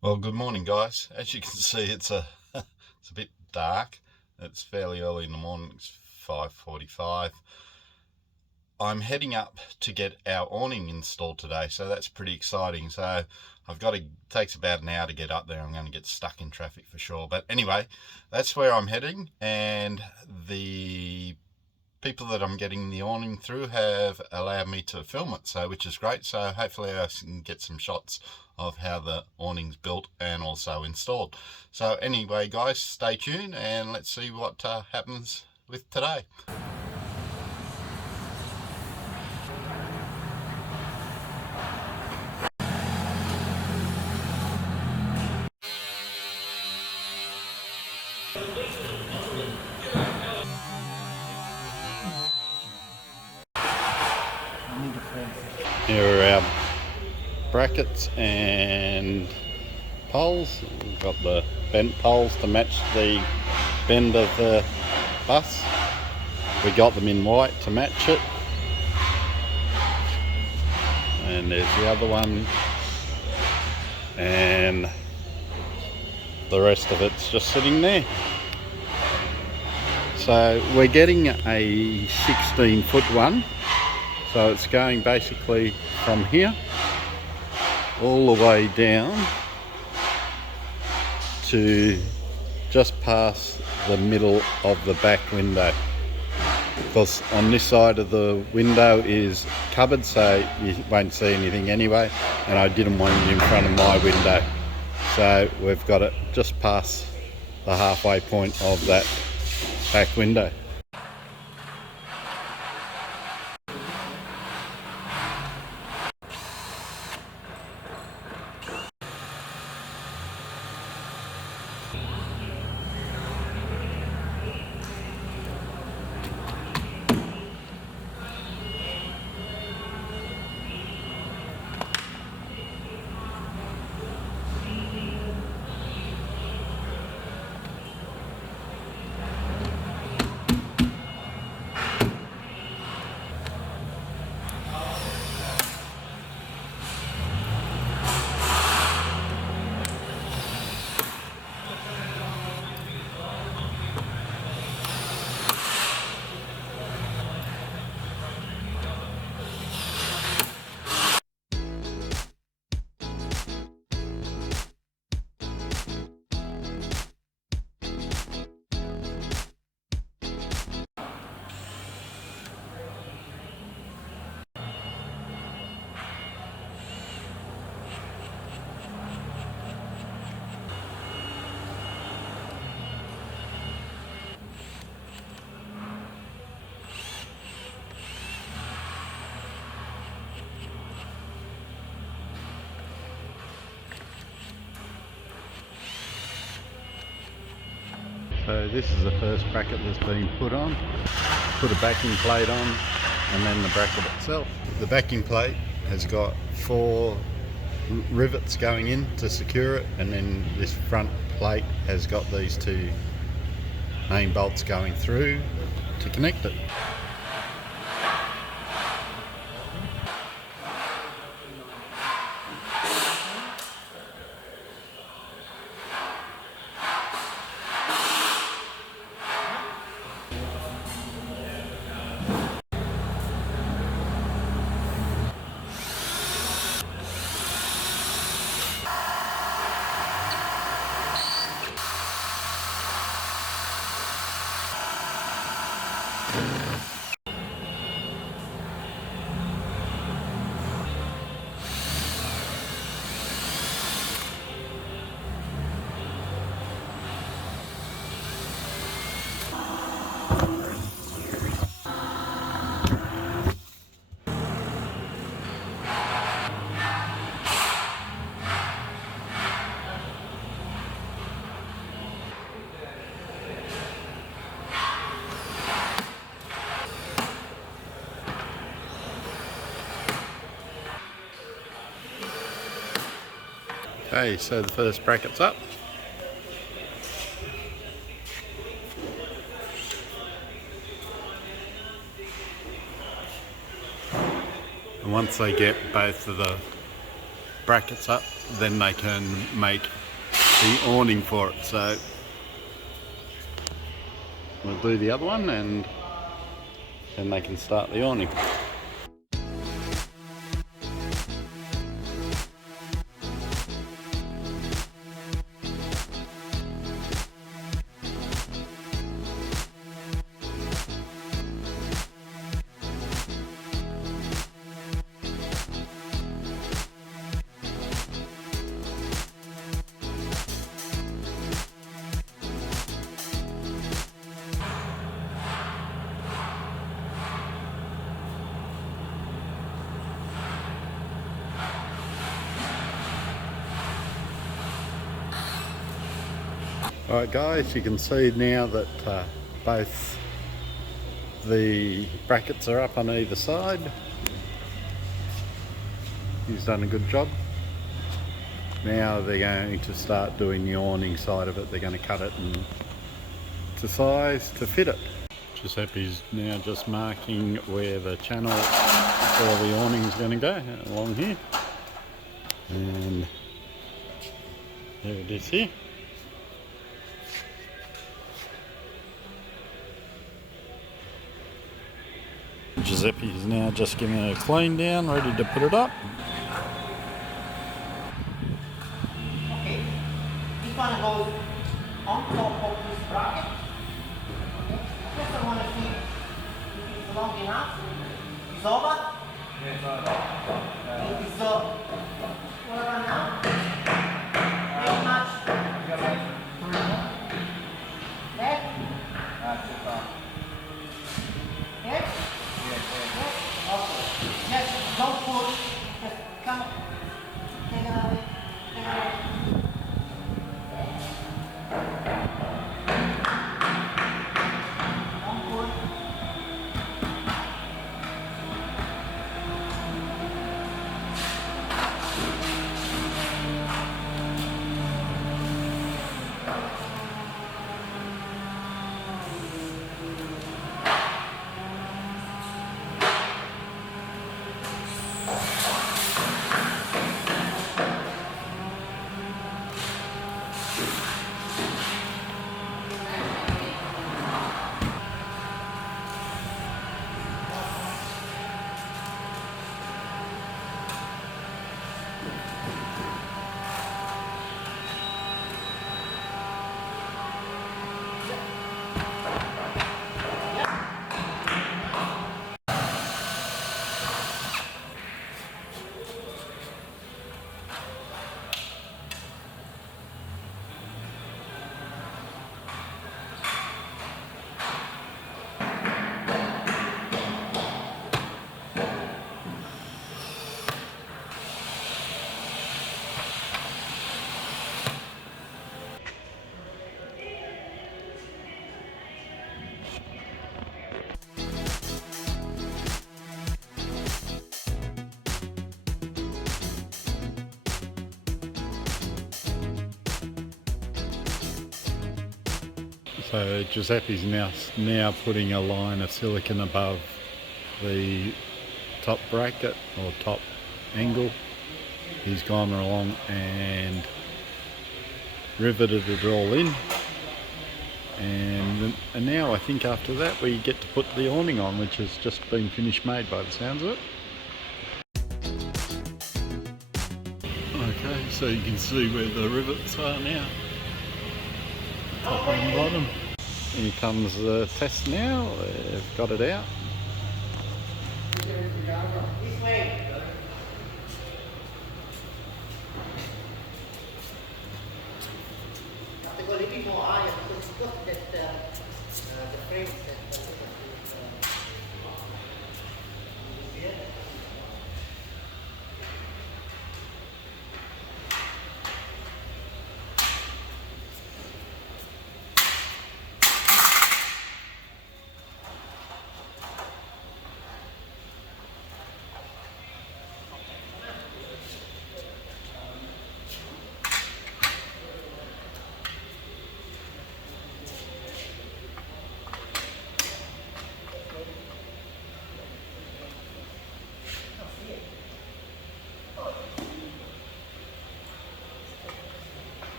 Well, good morning, guys. As you can see, it's a it's a bit dark. It's fairly early in the morning. It's 5:45. I'm heading up to get our awning installed today, so that's pretty exciting. So takes about an hour to get up there. I'm going to get stuck in traffic for sure. But anyway, that's where I'm heading, and the people that I'm getting the awning through have allowed me to film it, so which is great. So hopefully I can get some shots of how the awning's built and also installed. So anyway, guys, stay tuned and let's see what happens with today. Here are our brackets and poles. We've got the bent poles to match the bend of the bus. We got them in white to match it. And there's the other one. And the rest of it's just sitting there. So we're getting a 16-foot one. So it's going basically from here all the way down to just past the middle of the back window, because on this side of the window is covered, so you won't see anything anyway, and I didn't want it in front of my window, so we've got it just past the halfway point of that back window. So this is the first bracket that's been put on. Put a backing plate on and then the bracket itself. The backing plate has got 4 rivets going in to secure it, and then this front plate has got these 2 main bolts going through to connect it. Okay, so the first bracket's up. And once they get both of the brackets up, then they can make the awning for it. So we'll do the other one and then they can start the awning. Alright guys, you can see now that both the brackets are up on either side. He's done a good job. Now they're going to start doing the awning side of it. They're going to cut it to size to fit it. Giuseppe's now just marking where the channel for the awning is going to go along here. And there it is here. Giuseppe is now just giving it a clean down, ready to put it up. Okay, this one goes on top of this bracket. Okay, first I want to see if it's long enough. It's over? Yes, over. It's what about now? Very much. Left? Too far. Yes? Okay. Just don't push. Just come. Take it away. Take it away. Don't push. So Giuseppe's now putting a line of silicone above the top bracket or top angle. He's gone along and riveted it all in, and now I think after that we get to put the awning on, which has just been finished made by the sounds of it. Okay, so you can see where the rivets are now. Top and bottom. Here comes the test now. They've got it out. This way. Have to go a little bit more higher because it's got that the frame set.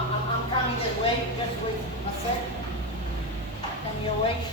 I'm coming this way, just wait a sec. Come your way.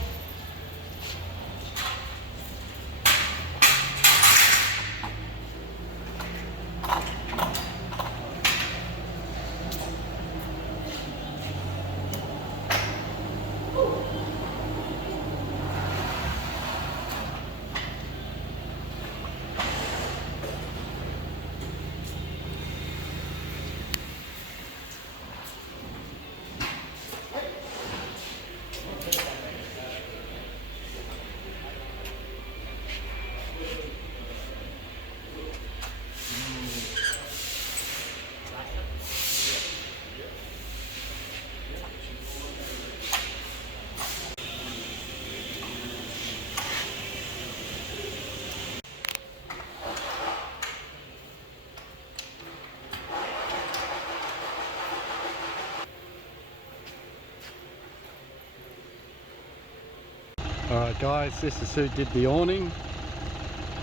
Alright guys, this is who did the awning.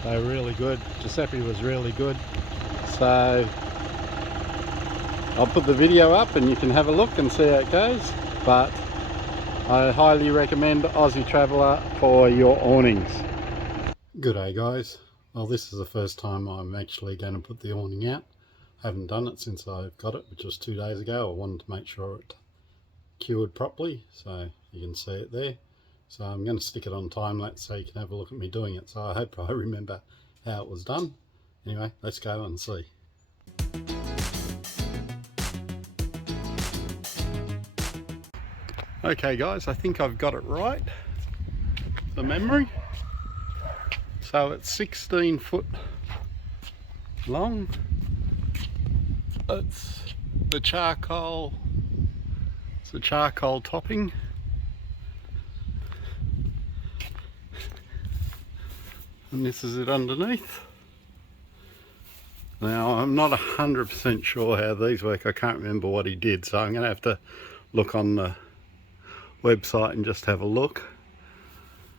They were really good. Giuseppe was really good. So I'll put the video up and you can have a look and see how it goes. But I highly recommend Aussie Traveller for your awnings. Good day guys. Well, this is the first time I'm actually going to put the awning out. I haven't done it since I got it, which was 2 days ago. I wanted to make sure it cured properly, so you can see it there. So I'm going to stick it on time lapse so you can have a look at me doing it. So I hope I remember how it was done. Anyway, let's go and see. Okay guys, I think I've got it right, the memory. So it's 16 foot long. It's the charcoal topping. And this is it underneath. Now I'm not 100% sure how these work. I can't remember what he did, so I'm going to have to look on the website and just have a look,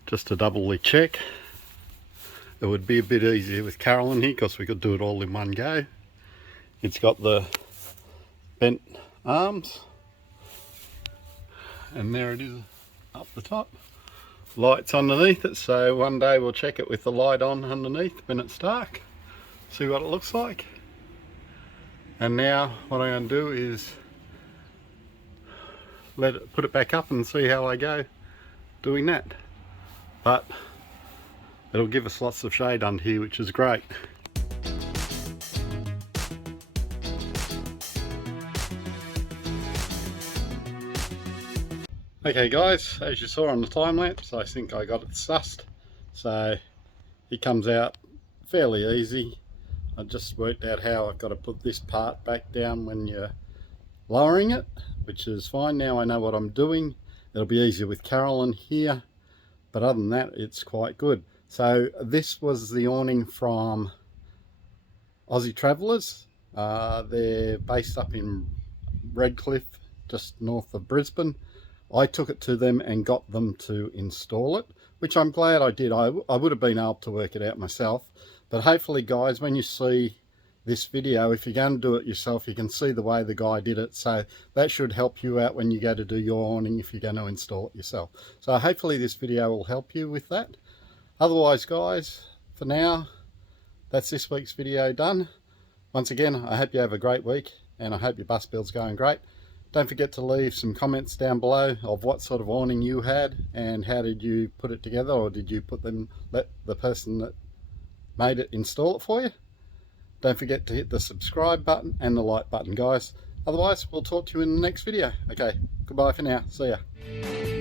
just to doubly check. It would be a bit easier with Carolyn here because we could do it all in one go. It's got the bent arms, and there it is up the top. Lights underneath it, so one day we'll check it with the light on underneath when it's dark, see what it looks like. And now what I'm going to do is put it back up and see how I go doing that. But it'll give us lots of shade under here, which is great. Okay guys, as you saw on the time lapse, I think I got it sussed. So it comes out fairly easy. I just worked out how I've got to put this part back down when you're lowering it, which is fine. Now I know what I'm doing. It'll be easier with Carolyn here, but other than that, it's quite good. So this was the awning from Aussie Travellers. They're based up in Redcliffe, just north of Brisbane. I took it to them and got them to install it, which I'm glad I did. I would have been able to work it out myself, but hopefully guys, when you see this video, if you're going to do it yourself, you can see the way the guy did it. So that should help you out when you go to do your awning if you're going to install it yourself. So hopefully this video will help you with that. Otherwise guys, for now, that's this week's video done. Once again, I hope you have a great week and I hope your bus build's going great. Don't forget to leave some comments down below of what sort of awning you had and how did you put it together, or did you let the person that made it install it for you. Don't forget to hit the subscribe button and the like button guys. Otherwise, we'll talk to you in the next video. Okay, goodbye for now. See ya.